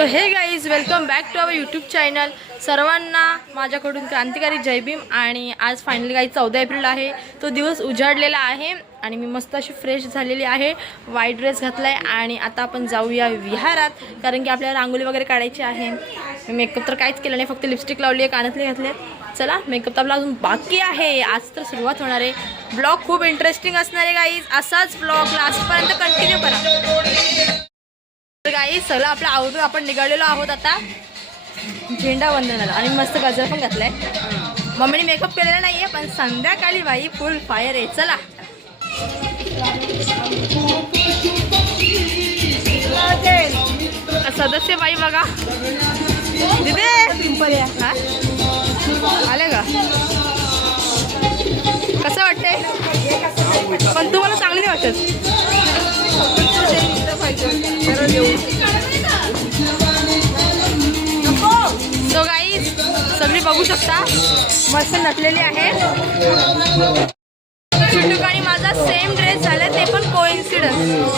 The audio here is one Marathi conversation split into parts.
Hey guys welcome back to our YouTube channel सर्वांना माझ्याकडून क्रांतिकारी जय भीम आणि आज फायनली गाईज चौदा एप्रिल आहे. तो दिवस उजाडलेला आहे आणि मी मस्त अशी फ्रेश झालेली आहे. व्हाईट ड्रेस घातला आहे आणि आता आपण जाऊया विहारात कारण की आपल्याला रांगोळी वगैरे काढायची आहे. मी मेकअप तर काहीच केलं नाही फक्त लिपस्टिक लावली आहे कानातले घातले. चला मेकअप तर आपला अजून बाकी आहे. आज तर सुरुवात होणार आहे. ब्लॉग खूप इंटरेस्टिंग असणार आहे गाईज असाच ब्लॉग लास्टपर्यंत कंटिन्यू करा. गाई काही सगळं आपलं आवडून आपण निघालेलो आहोत आता. झेंडा वंदनाला. आणि मस्त गजर पण घातलाय. मम्मीने मेकअप केलेला नाहीये पण संध्याकाळी बाई फुल फायर आहे. चला. सदस्य बाई बघा. दिदे! सिंपल हा? आले का? कसं वाटतंय? पण तुम्हाला चांगली नाही वाटत. सो गाई सगळी बघू शकता. मस्त नटलेली आहे. चिंटूक आणि माझा सेम ड्रेस झाला ते पण कोइन्सिडन्स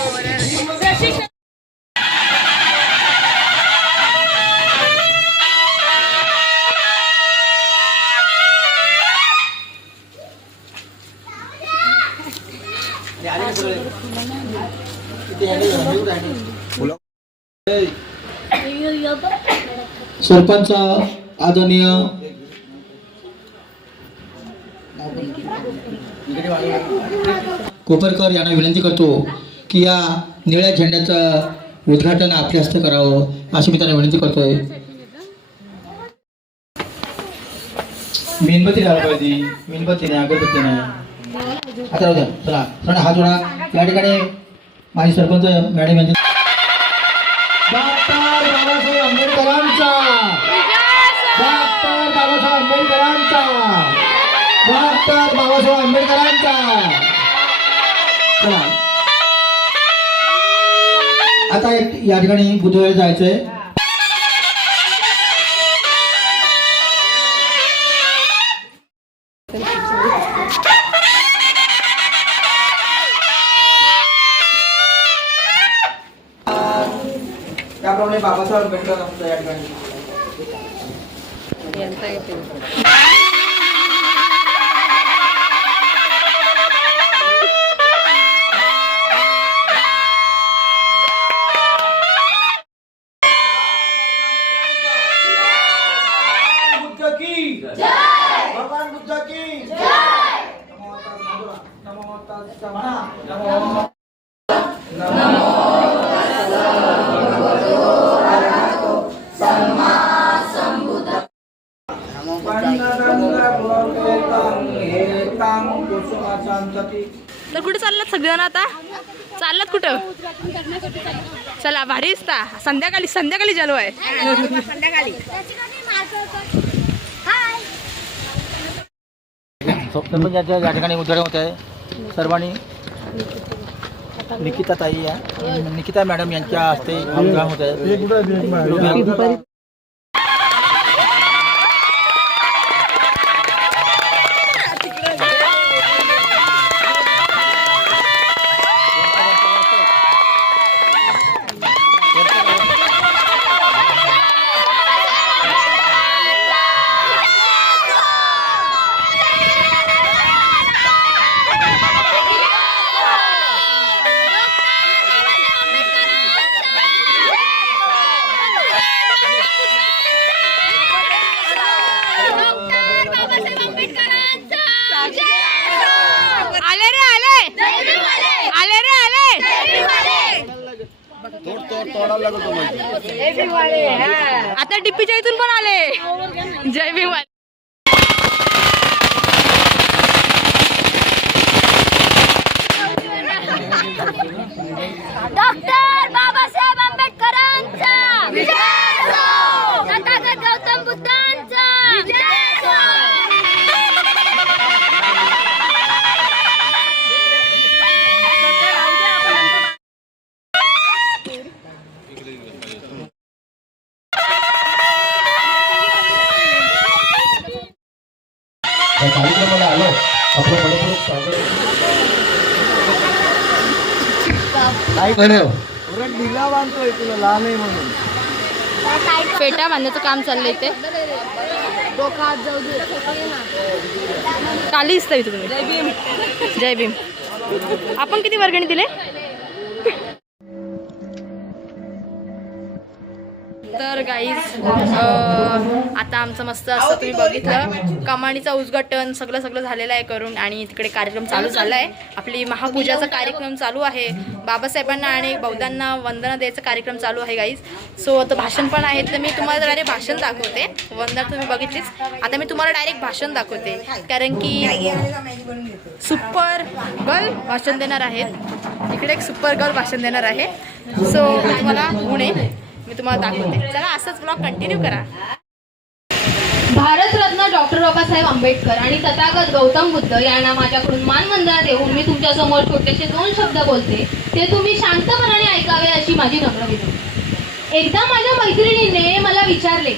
सरपंच आदरणीय कोपरकर यांना विनंती करतो की या निळ्या झेंड्याचं उद्घाटन आपल्या हस्ते करावं अशी मी त्यांना विनंती करतोय. मेणबत्ती लावली पाहिजे. मेणबत्ती नाही अगरबत्ती नाही. आता राहू द्या चला. चला हा जोडा. या ठिकाणी माझी सरपंच मॅडम यांची डॉक्टर बाबासाहेब आंबेडकरांचा. डॉक्टर बाबासाहेब आंबेडकरांचा. डॉक्टर बाबासाहेब आंबेडकरांचा. चला. आता एक या ठिकाणी बुधवारी जायचंय. त्याप्रमाणे बाबासाहेब आंबेडकर या ठिकाणी बुद्ध सगळ्यांना आता? चाललात कुठं? चला भारी दिसता. संध्याकाळी संध्याकाळी चालू आहे. सरपंचाच्या या ठिकाणी उद्घाटन होत आहे. सर्वांनी निकिता ताई या निकिता मॅडम यांच्या हस्ते उद्घाटन होत आहे. म्हणजे. आता डिप्पीच्या इथून पण आले. जय भीम आपलं मनपूर्वक स्वागत काय करेव ढिला बांधतोय तुला लहान आहे म्हणून. फेटा बांधण्याचं काम चाललंय इथे. काली दिसतं इथे तुम्ही. जय भीम जय भीम. आपण किती वर्गणी दिले? तर गाईज आता आमचं मस्त असं तुम्ही बघितलं. कमानीचा उद्घाटन सगळं सगळं झालेलं आहे करून आणि तिकडे कार्यक्रम चालू झाला आहे आपली महापूजाचा कार्यक्रम चालू आहे. बाबासाहेबांना आणि बौद्धांना वंदना द्यायचा कार्यक्रम चालू आहे गाईज सो आता भाषण पण आहे. तर मी तुम्हाला डायरेक्ट भाषण दाखवते. वंदना तुम्ही बघितलीच. आता मी तुम्हाला डायरेक्ट भाषण दाखवते. कारण की सुपर गर्ल भाषण देणार आहेत. इकडे एक सुपर गर्ल भाषण देणार आहे. सो मी तुम्हाला गुणे तुम्हाला दाखवते. चला असंच ब्लॉग कंटिन्यू करा. भारतरत्न डॉक्टर बाबासाहेब आंबेडकर आणि तथागत गौतम बुद्ध यांना माझ्याकडून मानवंदना देऊन मी तुमच्यासमोर छोटेसे दोन शब्द बोलते. ते तुम्ही शांतपणाने ऐकावे अशी माझी नम्र विनंती. एकदा माझ्या मैत्रिणीने मला विचारले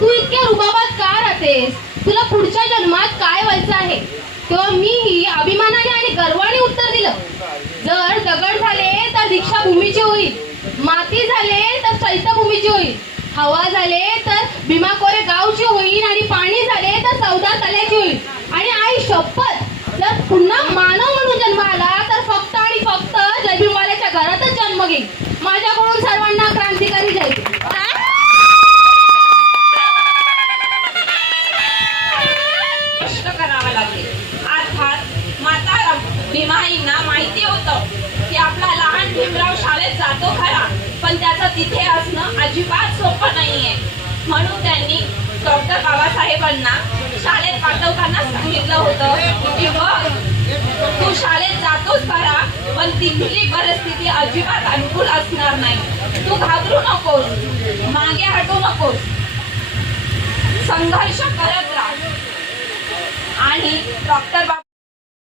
तू इतक्या रुबाबात का राहतेस तुला पुढच्या जन्मात काय व्हायचं आहे? तेव्हा मीही अभिमानाने आणि गर्वाने उत्तर दिलं जर दगड झाले तर दीक्षाभूमीचे होईल. माती झाले तर चैत्यभूमीची होईल. हवा झाले तर भीमाकोरे गावची होईल आणि पाणी झाले तर चौदा तल्याची होईल. आणि आई शपथ जर पुन्हा मानव म्हणून जन्म आला तिथे असणं अजिबात सोपं नाहीये. म्हणून त्यांनी डॉक्टर बाबासाहेबांना शाळेत पाठवताना सांगितलं होतं की बघ तू शाळेत जातोस खरा पण तिथली परिस्थिती अजिबात अनुकूल असणार नाही. तू घाबरू नकोस मागे हटू नकोस. संघर्ष करत राहा. आणि डॉक्टर बाबा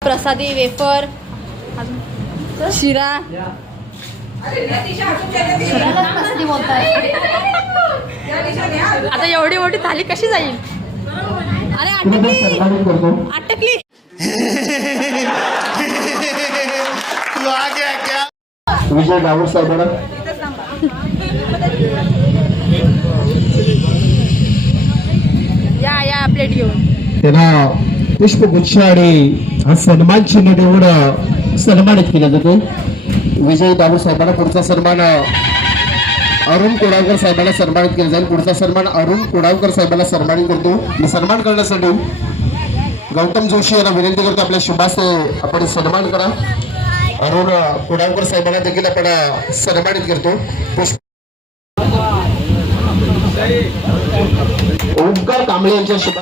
प्रसादी वेफर शिरा. आता एवढी मोठी थाली कशी जाईल? अरे अटकली अटकली विजय डावूर साहेबांना या या प्लेट घेऊन. त्यांना पुष्पगुच्छ आणि हा सन्मान चिन्ह देऊन सन्मानित केलं जातो. विजय बाबू साहेबांना पुढचा सन्मान अरुण कोडावकर साहेबांना सन्मानित केला जाईल. पुढचा सन्मान अरुण कोडावकर साहेबांना सन्मानित करतो. सन्मान करण्यासाठी गौतम जोशी यांना विनंती करतो आपल्या शुभास आपण सन्मान करा. अरुण कोडावकर साहेबांना देखील आपण सन्मानित करतो. ओंकार कांबळे यांच्या शुभा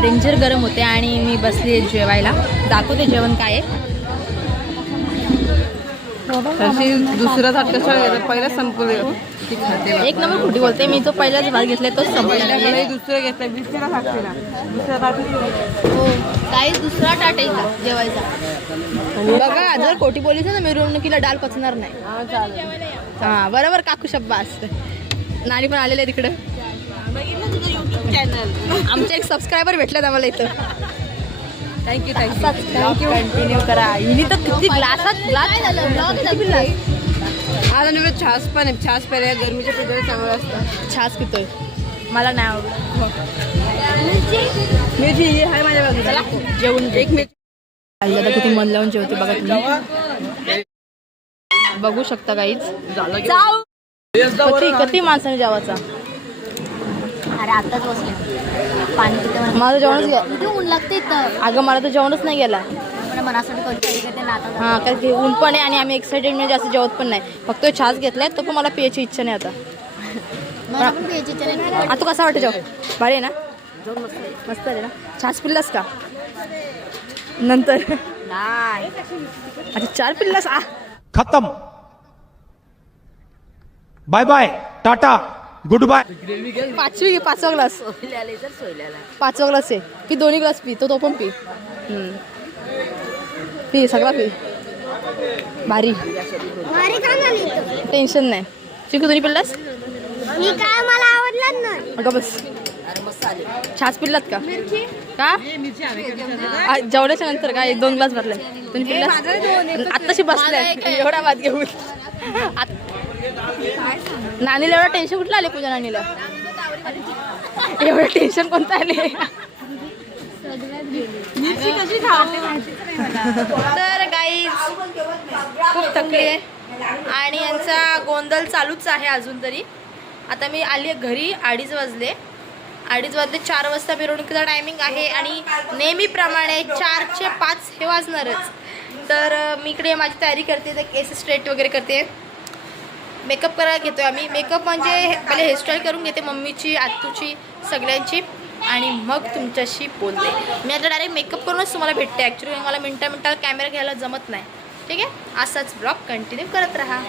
डेंजर गरम होते आणि मी बसली जेवायला. दाखवते जेवण काय आहे. दुसरा कशाला घेतात पहिला संपलं ती एक नंबर खोटी बोलते. मी जो पहिलाच भाग घेतलाय तोच आहे नाही दुसरं घेतलं दुसऱ्या थाट केला. दुसऱ्या थाट हो. काही दुसरा टाट येईल जेवायचा. बघा जर खोटी बोलीच ना मिरवणुकीला डाल पचणार नाही. हा बरोबर काकू शब्बास नानी पण आलेले आहे तिकडं आमचे एक सबस्क्रायबर भेटलेत आम्हाला इथं. थँक्यू थँक्यू कंटिन्यू करा. हिनी तर किती ग्लासात ग्लास किती आज आणि छास पण आहे. छास प्यायला गरमीच्या पिठाला चांगलं असतं. छास पितोय. मला नाही आवडत. मेथी ही आहे माझ्या बाजूला. जेवण एक आई दादा किती मन लावून जेवते बघा तुम्ही. बघू शकता काहीच. कधी कधी माणसाने जेवायचा. आताच बसले. पाणी पिते माझं जेवणच किती ऊन लागते इथं. अगं मला तर जेवणच नाही गेला. पण मनासाठी ना आता हां कारण की ऊन पण आहे आणि आम्ही एक्साइटेड म्हणजे जास्त जेवत पण नाही. फक्त छास घेतलाय तो पण मला पियाची इच्छा नाही आता. मला पण प्यायची इच्छा नाही. आता तू कसा वाटतं जेव भारी आहे ना? मस्त आहे ना? छास पिल्लास का? नंतर. नाही. अच्छा चार पिल्लास? आ. खतम. Bye bye tata. Good bye. पाचवी घे पाचवा ग्लास पाचवा ग्लास आहे. पी दोन्ही ग्लास पी तो तो पण पी. हम्म. पी सगळा पी. भारी. टेन्शन नाही. चिकू दोन्ही पिल्लास काय मला आवडलं नाही. अगं बस. छास पिल्लात का? का? आ, जेवल्याच्या नंतर काय एक दोन ग्लास भरले. तुम्ही पिल्लास आत्ताशी बसलाय एवढा भात घेऊन. आत- नानीला एवढं टेन्शन कुठलं आले पूजा नानीला? एवढं टेन्शन कोणतं आले तर गाई खूप थकली आहे. आणि यांचा गोंधळ चालूच आहे अजून तरी. आता मी आली आहे घरी अडीच वाजले. अडीच वाजले चार वाजता मिरवणुकीचा टायमिंग आहे आणि नेहमीप्रमाणे चारचे पाच हे वाजणारच. तर मी इकडे माझी तयारी करते तर केस स्ट्रेट वगैरे करते. मेकअप करायला घेतो आम्ही. मेकअप म्हणजे पहिले हेअरस्टाईल करून घेते मम्मीची आत्तूची सगळ्यांची. आणि मग तुमच्याशी बोलते. मी आता डायरेक्ट मेकअप करूनच तुम्हाला भेटते. ॲक्च्युली मला मिनटा मिनटाला कॅमेरा घ्यायला जमत नाही. ठीक आहे? असाच ब्लॉग कंटिन्यू करत राहा.